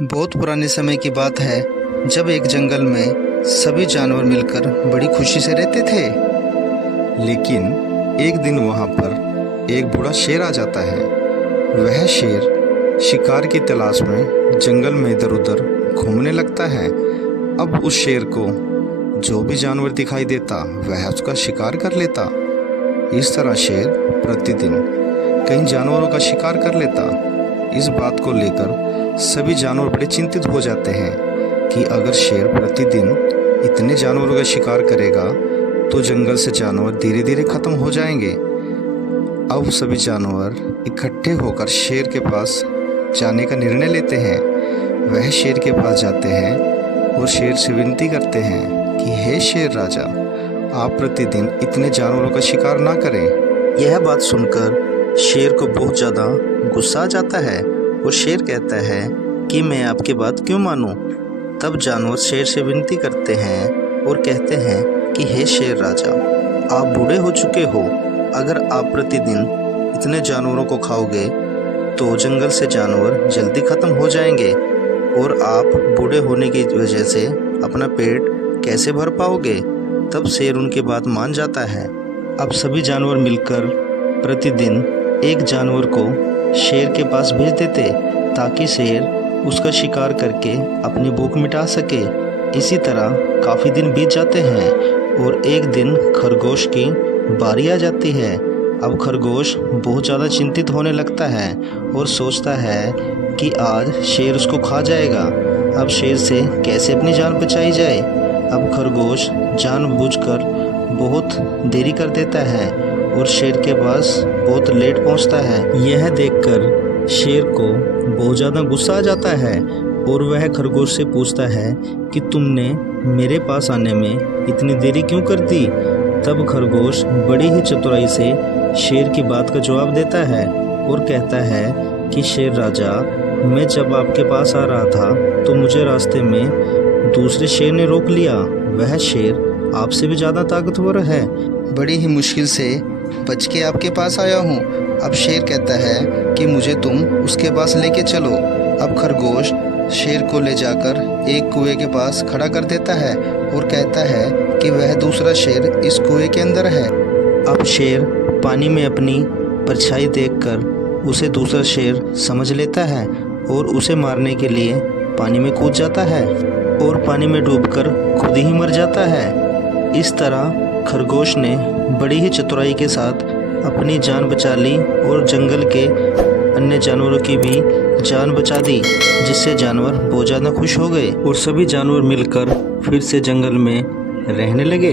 बहुत पुराने समय की बात है जब एक जंगल में सभी जानवर मिलकर बड़ी खुशी से रहते थे। लेकिन एक दिन वहाँ पर एक बूढ़ा शेर आ जाता है। वह शेर शिकार की तलाश में जंगल में इधर उधर घूमने लगता है। अब उस शेर को जो भी जानवर दिखाई देता वह उसका शिकार कर लेता। इस तरह शेर प्रतिदिन कई जानवरों का शिकार कर लेता। इस बात को लेकर सभी जानवर बड़े चिंतित हो जाते हैं कि अगर शेर प्रतिदिन इतने जानवरों का शिकार करेगा तो जंगल से जानवर धीरे धीरे खत्म हो जाएंगे। अब सभी जानवर इकट्ठे होकर शेर के पास जाने का निर्णय लेते हैं। वह शेर के पास जाते हैं और शेर से विनती करते हैं कि हे शेर राजा, आप प्रतिदिन इतने जानवरों का शिकार ना करें। यह बात सुनकर शेर को बहुत ज़्यादा गुस्सा आ जाता है और शेर कहता है कि मैं आपकी बात क्यों मानूं। तब जानवर शेर से विनती करते हैं और कहते हैं कि हे शेर राजा, आप बूढ़े हो चुके हो। अगर आप प्रतिदिन इतने जानवरों को खाओगे तो जंगल से जानवर जल्दी ख़त्म हो जाएंगे और आप बूढ़े होने की वजह से अपना पेट कैसे भर पाओगे। तब शेर उनकी बात मान जाता है। अब सभी जानवर मिलकर प्रतिदिन एक जानवर को शेर के पास भेज देते ताकि शेर उसका शिकार करके अपनी भूख मिटा सके। इसी तरह काफ़ी दिन बीत जाते हैं और एक दिन खरगोश की बारी आ जाती है। अब खरगोश बहुत ज़्यादा चिंतित होने लगता है और सोचता है कि आज शेर उसको खा जाएगा। अब शेर से कैसे अपनी जान बचाई जाए। अब खरगोश जानबूझकर बहुत देरी कर देता है और शेर के पास बहुत लेट पहुंचता है। यह देखकर शेर को बहुत ज़्यादा गुस्सा आ जाता है और वह खरगोश से पूछता है कि तुमने मेरे पास आने में इतनी देरी क्यों कर दी। तब खरगोश बड़ी ही चतुराई से शेर की बात का जवाब देता है और कहता है कि शेर राजा, मैं जब आपके पास आ रहा था तो मुझे रास्ते में दूसरे शेर ने रोक लिया। वह शेर आपसे भी ज़्यादा ताकतवर है। बड़ी ही मुश्किल से बच के आपके पास आया हूँ। अब शेर कहता है कि मुझे तुम उसके पास लेके चलो। अब खरगोश शेर को ले जाकर एक कुएं के पास खड़ा कर देता है और कहता है कि वह दूसरा शेर इस कुएं के अंदर है। अब शेर पानी में अपनी परछाई देखकर उसे दूसरा शेर समझ लेता है और उसे मारने के लिए पानी में कूद जाता है और पानी में डूबकर खुद ही मर जाता है। इस तरह खरगोश ने बड़ी ही चतुराई के साथ अपनी जान बचा ली और जंगल के अन्य जानवरों की भी जान बचा दी, जिससे जानवर बहुत ज़्यादा खुश हो गए और सभी जानवर मिलकर फिर से जंगल में रहने लगे।